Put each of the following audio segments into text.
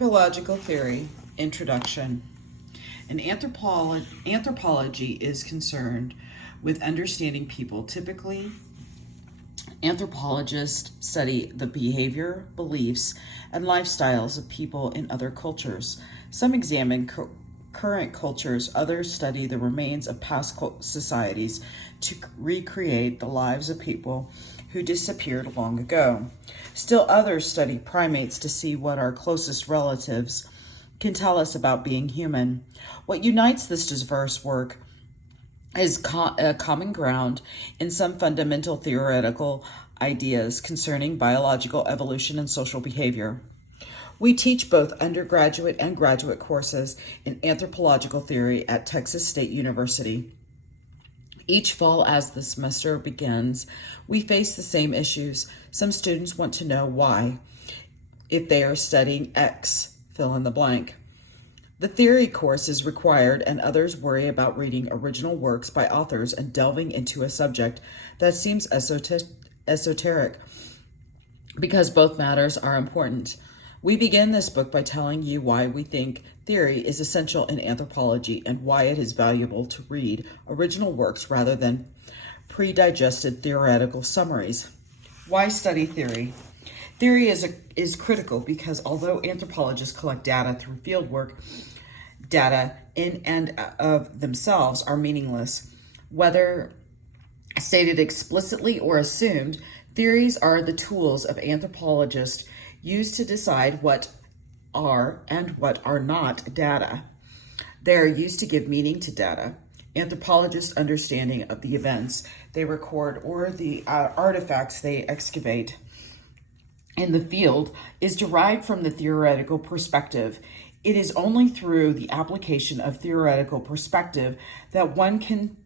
Anthropological theory, introduction. Anthropology is concerned with understanding people. Typically, anthropologists study the behavior, beliefs, and lifestyles of people in other cultures. Some examine current cultures, others study the remains of past societies to recreate the lives of people who disappeared long ago. Still others study primates to see what our closest relatives can tell us about being human. What unites this diverse work is a common ground in some fundamental theoretical ideas concerning biological evolution and social behavior. We teach both undergraduate and graduate courses in anthropological theory at Texas State University. Each fall, as the semester begins, we face the same issues. Some students want to know why, if they are studying X, fill in the blank. The theory course is required, and others worry about reading original works by authors and delving into a subject that seems esoteric, because both matters are important. We begin this book by telling you why we think theory is essential in anthropology and why it is valuable to read original works rather than pre-digested theoretical summaries. Why study theory? Theory is critical because although anthropologists collect data through fieldwork, data in and of themselves are meaningless. Whether stated explicitly or assumed, theories are the tools of anthropologists used to decide what are and what are not data. They are used to give meaning to data. Anthropologists' understanding of the events they record or the artifacts they excavate in the field is derived from the theoretical perspective. It is only through the application of theoretical perspective that one can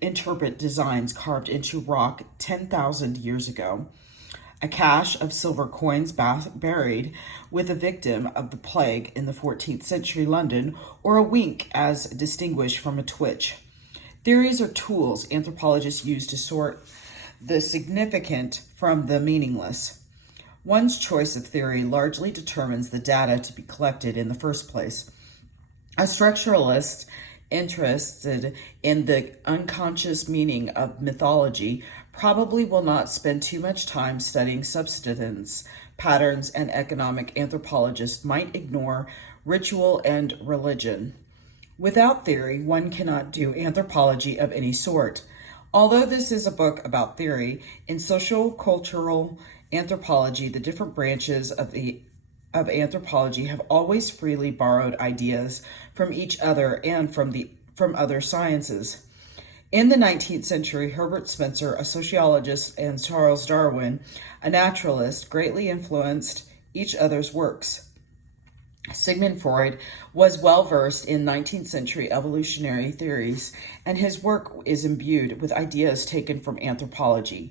interpret designs carved into rock 10,000 years ago. A cache of silver coins buried with a victim of the plague in the 14th century London, or a wink as distinguished from a twitch. Theories are tools anthropologists use to sort the significant from the meaningless. One's choice of theory largely determines the data to be collected in the first place. A structuralist interested in the unconscious meaning of mythology probably will not spend too much time studying subsistence patterns, and economic anthropologists might ignore ritual and religion. Without theory, one cannot do anthropology of any sort. Although this is a book about theory, in social cultural anthropology, the different branches of anthropology have always freely borrowed ideas from each other and from other sciences. In the 19th century, Herbert Spencer, a sociologist, and Charles Darwin, a naturalist, greatly influenced each other's works. Sigmund Freud was well versed in 19th century evolutionary theories, and his work is imbued with ideas taken from anthropology.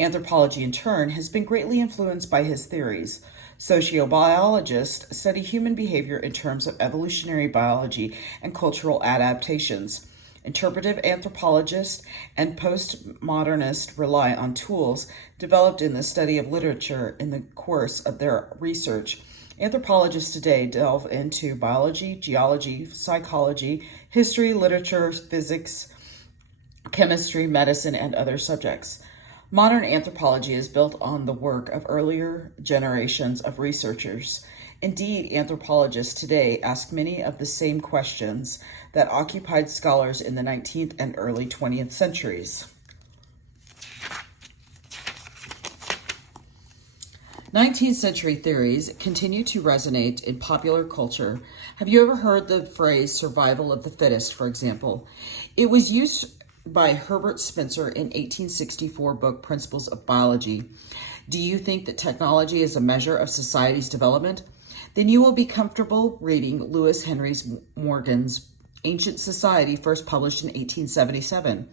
Anthropology, in turn, has been greatly influenced by his theories. Sociobiologists study human behavior in terms of evolutionary biology and cultural adaptations. Interpretive anthropologists and postmodernists rely on tools developed in the study of literature in the course of their research. Anthropologists today delve into biology, geology, psychology, history, literature, physics, chemistry, medicine, and other subjects. Modern anthropology is built on the work of earlier generations of researchers. Indeed, anthropologists today ask many of the same questions that occupied scholars in the 19th and early 20th centuries. 19th century theories continue to resonate in popular culture. Have you ever heard the phrase survival of the fittest, for example? It was used by Herbert Spencer in 1864 book Principles of Biology. Do you think that technology is a measure of society's development? Then you will be comfortable reading Lewis Henry Morgan's Ancient Society, first published in 1877.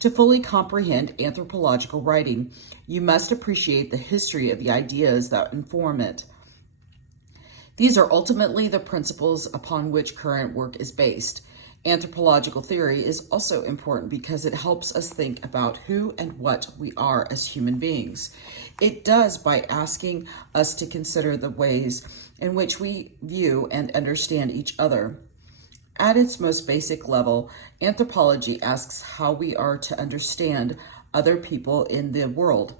To fully comprehend anthropological writing, you must appreciate the history of the ideas that inform it. These are ultimately the principles upon which current work is based. Anthropological theory is also important because it helps us think about who and what we are as human beings. It does by asking us to consider the ways in which we view and understand each other. At its most basic level, anthropology asks how we are to understand other people in the world,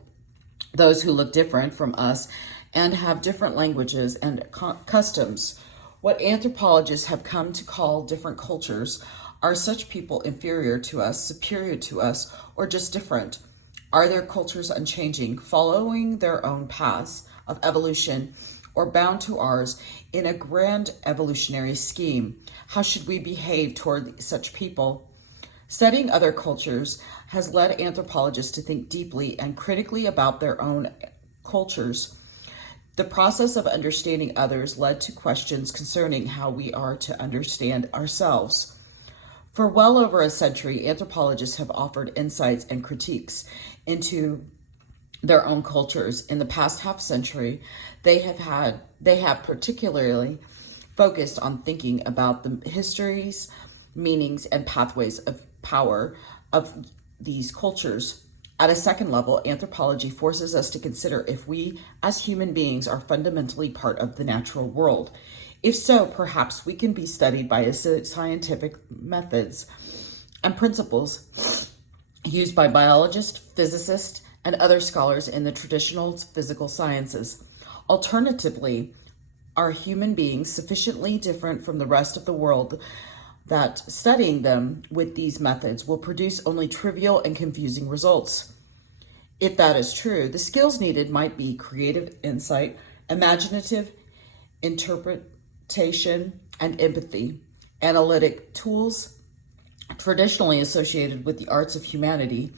those who look different from us and have different languages and customs. What anthropologists have come to call different cultures. Are such people inferior to us, superior to us, or just different? Are their cultures unchanging, following their own paths of evolution, or bound to ours in a grand evolutionary scheme? How should we behave toward such people? Studying other cultures has led anthropologists to think deeply and critically about their own cultures. The process of understanding others led to questions concerning how we are to understand ourselves. For well over a century, anthropologists have offered insights and critiques into their own cultures. In the past half century, they have particularly focused on thinking about the histories, meanings, and pathways of power of these cultures. At a second level, anthropology forces us to consider if we, as human beings, are fundamentally part of the natural world. If so, perhaps we can be studied by scientific methods and principles used by biologists, physicists, and other scholars in the traditional physical sciences. Alternatively, are human beings sufficiently different from the rest of the world that studying them with these methods will produce only trivial and confusing results? If that is true, the skills needed might be creative insight, imaginative interpretation, and empathy, analytic tools traditionally associated with the arts of humanity.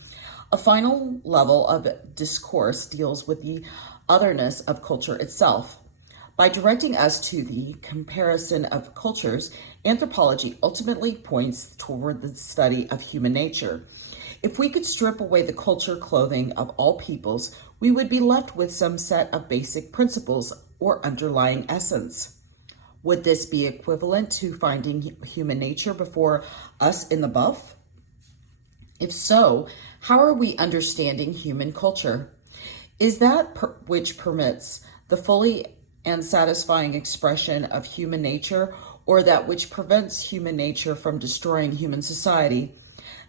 A final level of discourse deals with the otherness of culture itself. By directing us to the comparison of cultures, anthropology ultimately points toward the study of human nature. If we could strip away the culture clothing of all peoples, we would be left with some set of basic principles or underlying essence. Would this be equivalent to finding human nature before us in the buff? If so, how are we understanding human culture? Is that which permits the fully and satisfying expression of human nature, or that which prevents human nature from destroying human society?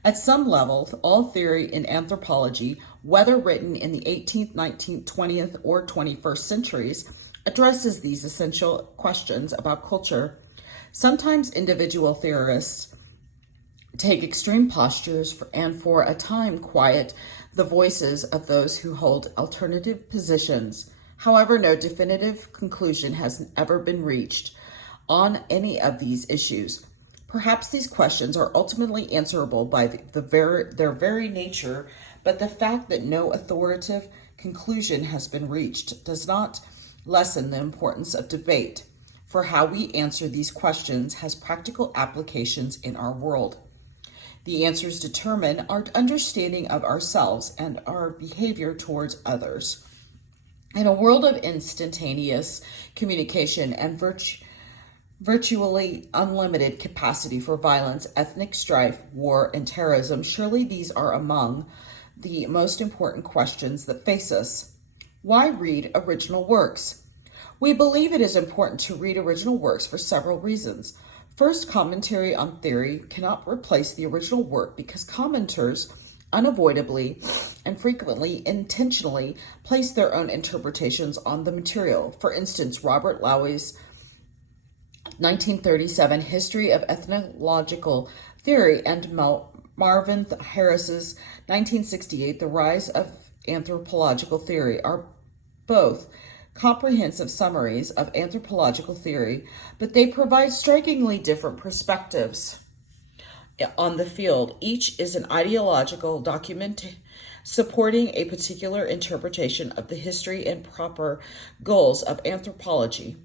At some level, all theory in anthropology, whether written in the 18th, 19th, 20th, or 21st centuries, addresses these essential questions about culture. Sometimes individual theorists take extreme postures and for a time quiet the voices of those who hold alternative positions. However, no definitive conclusion has ever been reached on any of these issues. Perhaps these questions are ultimately answerable by their very nature, but the fact that no authoritative conclusion has been reached does not lessen the importance of debate, for how we answer these questions has practical applications in our world. The answers determine our understanding of ourselves and our behavior towards others. In a world of instantaneous communication and virtually unlimited capacity for violence, ethnic strife, war, and terrorism, surely these are among the most important questions that face us. Why read original works? We believe it is important to read original works for several reasons. First, commentary on theory cannot replace the original work because commenters unavoidably and frequently intentionally place their own interpretations on the material. For instance, Robert Lowey's 1937 History of Ethnological Theory and Marvin Harris's 1968 The Rise of Anthropological Theory are both comprehensive summaries of anthropological theory, but they provide strikingly different perspectives on the field. Each is an ideological document supporting a particular interpretation of the history and proper goals of anthropology.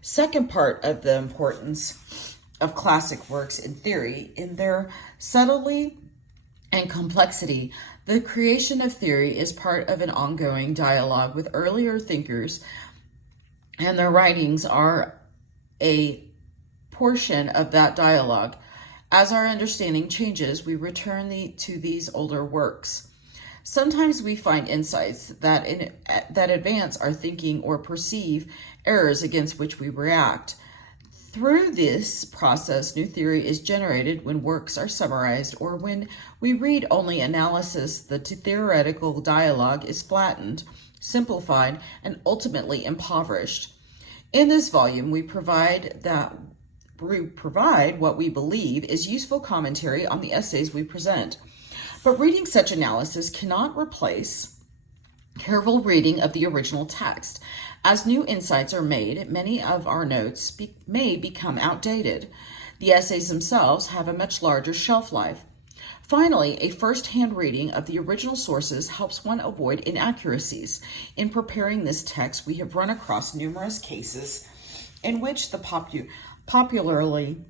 Second part of the importance of classic works in theory, in their subtlety and complexity, the creation of theory is part of an ongoing dialogue with earlier thinkers, and their writings are a portion of that dialogue. As our understanding changes, we return to these older works. Sometimes we find insights that advance our thinking or perceive errors against which we react. Through this process, new theory is generated when works are summarized or when we read only analysis. The theoretical dialogue is flattened, simplified, and ultimately impoverished. In this volume, we provide what we believe is useful commentary on the essays we present. But reading such analysis cannot replace careful reading of the original text. As new insights are made, many of our notes may become outdated. The essays themselves have a much larger shelf life. Finally, a first-hand reading of the original sources helps one avoid inaccuracies. In preparing this text, we have run across numerous cases in which the popularly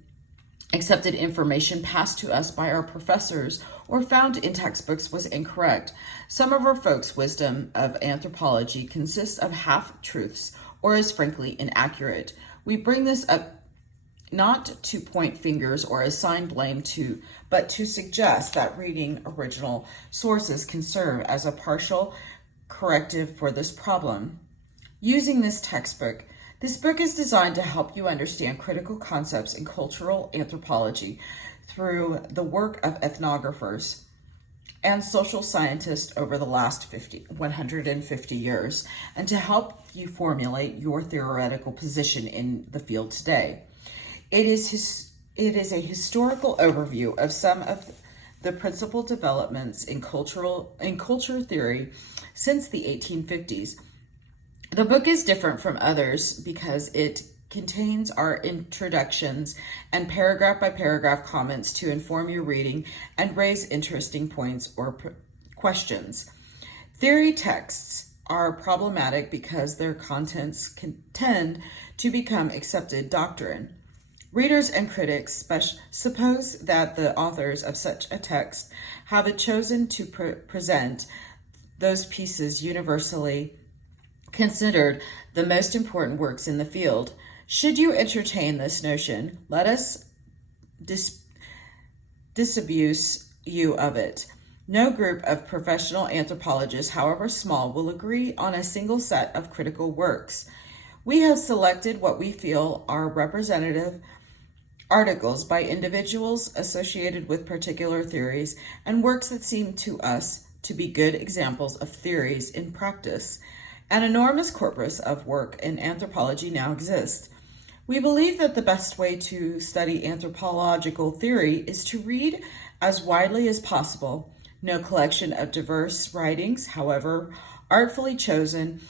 accepted information passed to us by our professors or found in textbooks was incorrect. Some of our folks' wisdom of anthropology consists of half-truths or is frankly inaccurate. We bring this up not to point fingers or assign blame but to suggest that reading original sources can serve as a partial corrective for this problem. Using this textbook, this book is designed to help you understand critical concepts in cultural anthropology through the work of ethnographers and social scientists over the last 150 years, and to help you formulate your theoretical position in the field today. It is a historical overview of some of the principal developments in culture theory since the 1850s. The book is different from others because it contains our introductions and paragraph by paragraph comments to inform your reading and raise interesting points or questions. Theory texts are problematic because their contents can tend to become accepted doctrine. Readers and critics suppose that the authors of such a text have chosen to present those pieces universally considered the most important works in the field. Should you entertain this notion, let us disabuse you of it. No group of professional anthropologists, however small, will agree on a single set of critical works. We have selected what we feel are representative articles by individuals associated with particular theories and works that seem to us to be good examples of theories in practice. An enormous corpus of work in anthropology now exists. We believe that the best way to study anthropological theory is to read as widely as possible. No collection of diverse writings, however artfully chosen,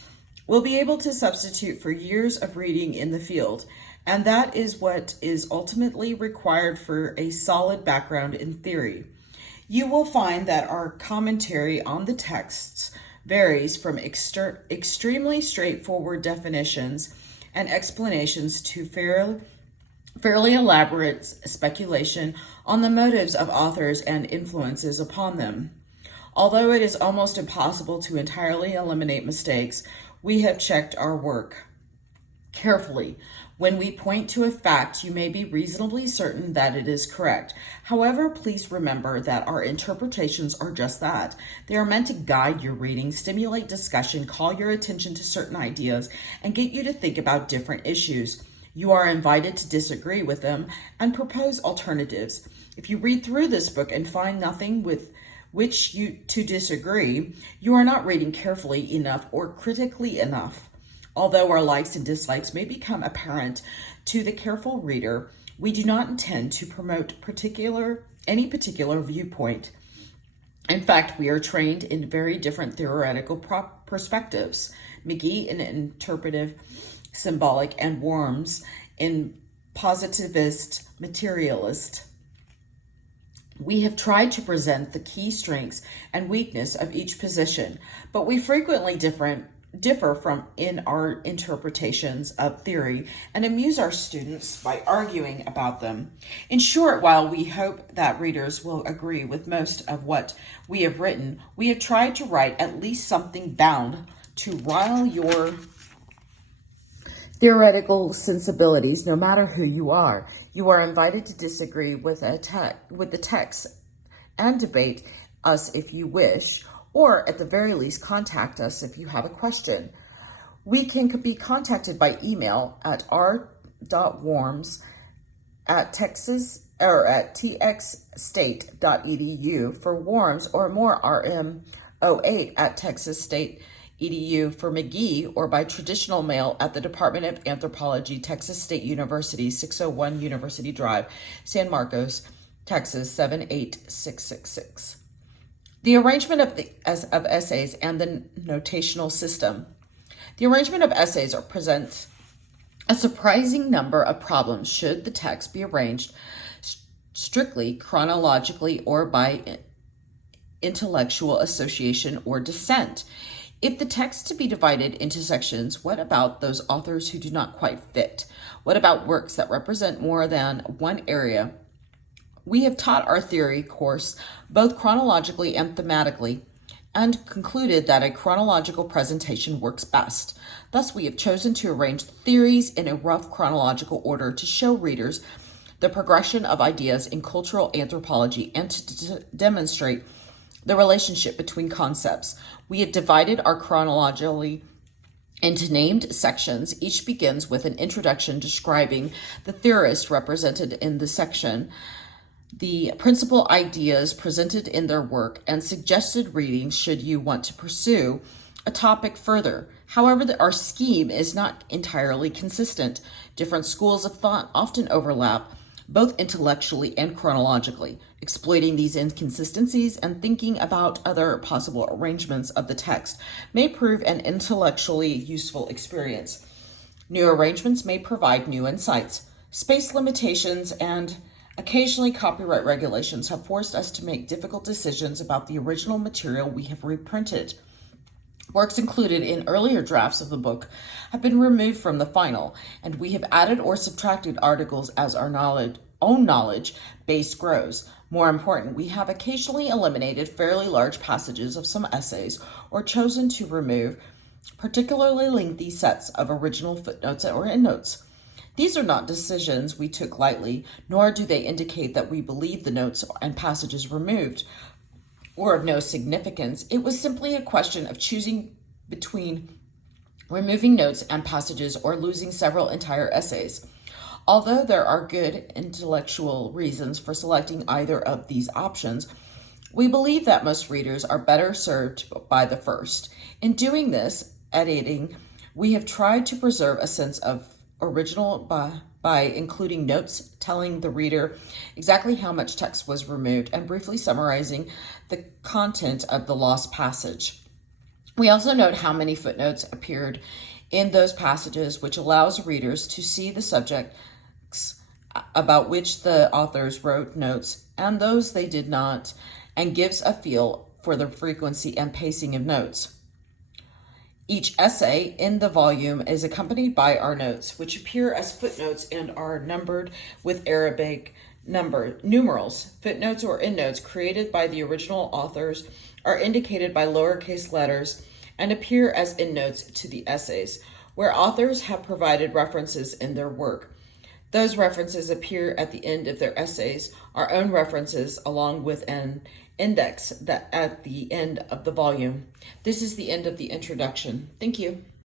will be able to substitute for years of reading in the field, and that is what is ultimately required for a solid background in theory. You will find that our commentary on the texts varies from extremely straightforward definitions and explanations to fairly elaborate speculation on the motives of authors and influences upon them. Although it is almost impossible to entirely eliminate mistakes, we have checked our work carefully. When we point to a fact, you may be reasonably certain that it is correct. However, please remember that our interpretations are just that. They are meant to guide your reading, stimulate discussion, call your attention to certain ideas, and get you to think about different issues. You are invited to disagree with them and propose alternatives. If you read through this book and find nothing with which you to disagree, you are not reading carefully enough or critically enough. Although our likes and dislikes may become apparent to the careful reader, we do not intend to promote any particular viewpoint. In fact, we are trained in very different theoretical perspectives. McGee in interpretive, symbolic, and Worms in positivist, materialist. We have tried to present the key strengths and weakness of each position, but we frequently differ from in our interpretations of theory and amuse our students by arguing about them. In short, while we hope that readers will agree with most of what we have written, we have tried to write at least something bound to rile your theoretical sensibilities, no matter who you are. You are invited to disagree with the text and debate us if you wish, or at the very least, contact us if you have a question. We can be contacted by email at r.worms@txstate.edu for Worms, or more rm08@texasstate.edu for McGee, or by traditional mail at the Department of Anthropology, Texas State University, 601 University Drive, San Marcos, Texas 78666. The arrangement of essays and the notational system. The arrangement of essays presents a surprising number of problems should the text be arranged strictly chronologically or by intellectual association or descent. If the text to be divided into sections, what about those authors who do not quite fit? What about works that represent more than one area? We have taught our theory course both chronologically and thematically, and concluded that a chronological presentation works best. Thus, we have chosen to arrange the theories in a rough chronological order to show readers the progression of ideas in cultural anthropology and to demonstrate the relationship between concepts. We have divided our chronologically into named sections. Each begins with an introduction describing the theorist represented in the section, the principal ideas presented in their work, and suggested readings should you want to pursue a topic further. However, our scheme is not entirely consistent. Different schools of thought often overlap, both intellectually and chronologically. Exploiting these inconsistencies and thinking about other possible arrangements of the text may prove an intellectually useful experience. New arrangements may provide new insights. Space limitations and occasionally copyright regulations have forced us to make difficult decisions about the original material we have reprinted. Works included in earlier drafts of the book have been removed from the final, and we have added or subtracted articles as our own knowledge base grows. More important, we have occasionally eliminated fairly large passages of some essays or chosen to remove particularly lengthy sets of original footnotes or endnotes. These are not decisions we took lightly, nor do they indicate that we believe the notes and passages removed or of no significance. It was simply a question of choosing between removing notes and passages or losing several entire essays. Although there are good intellectual reasons for selecting either of these options, we believe that most readers are better served by the first. In doing this editing, we have tried to preserve a sense of original by including notes telling the reader exactly how much text was removed and briefly summarizing the content of the lost passage. We also note how many footnotes appeared in those passages, which allows readers to see the subjects about which the authors wrote notes and those they did not, and gives a feel for the frequency and pacing of notes. Each essay in the volume is accompanied by our notes, which appear as footnotes and are numbered with Arabic numerals. Footnotes or endnotes created by the original authors are indicated by lowercase letters and appear as endnotes to the essays, where authors have provided references in their work. Those references appear at the end of their essays, our own references, along with an index that at the end of the volume. This is the end of the introduction. Thank you.